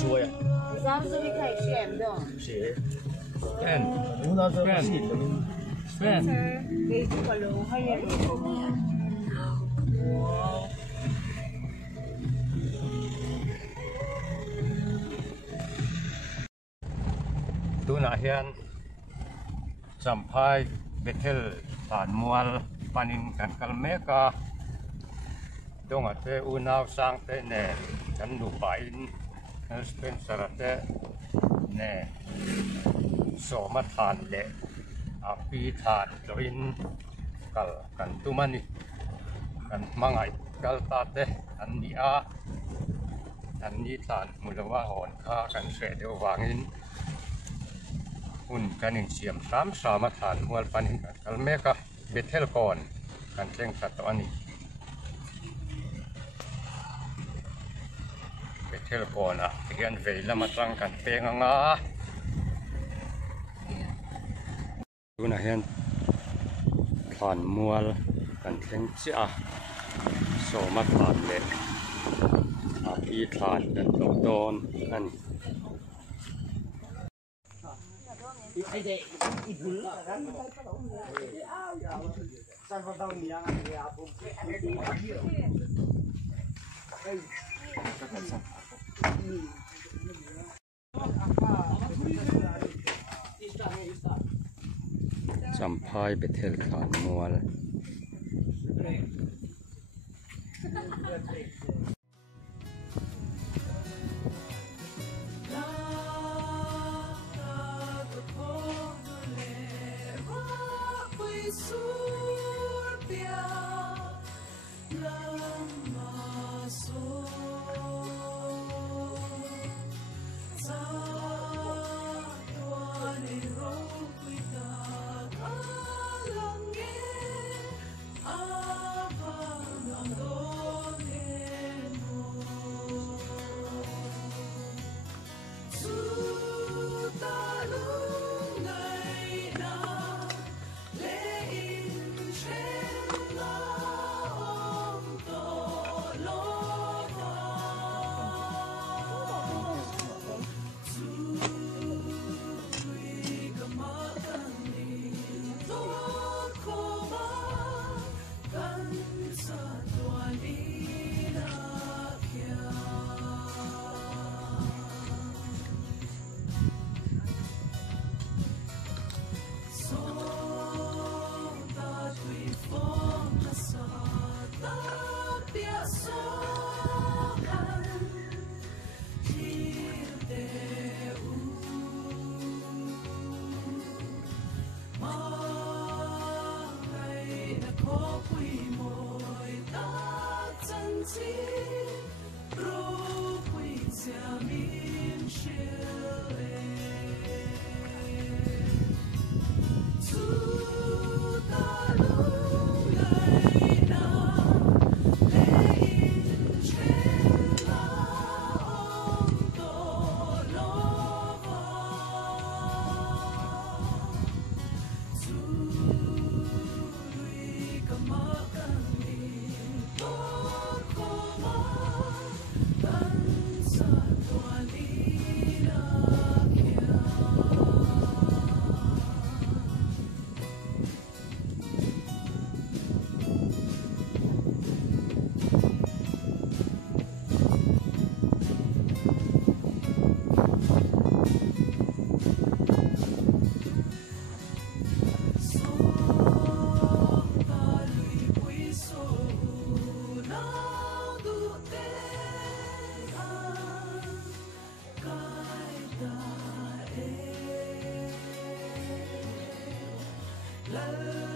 说呀？咱们这里开选的，谁 Pen. ？Yung nasa Pen. kasi Pen. kay di pa lo kaya Tu na hian sampai betel tan mual panin kan kalmeka dong ate unaw sang te ne kan nu pain Spencer te ne so ma than le a pi than loin kal kan tumani kan mangai kal ta te an ni a an ni than mulawa hon kha kan se deu wanginหุ่นกันอินเสียมสามฐานมวลปันหินกันเมกะเบเทลก่อนกันเข่งสัตว์อันนี้เบเทลก่อนอ่ะเรียนเวลามาตั้งกันเตงงาดูนะเห็นฐานมวลกันเข่งจ้าโสมาฐานเล็กอาพีฐานกันโดนอันay de ibul kan san pa daw niya ang yapon sampai betel kan mual love.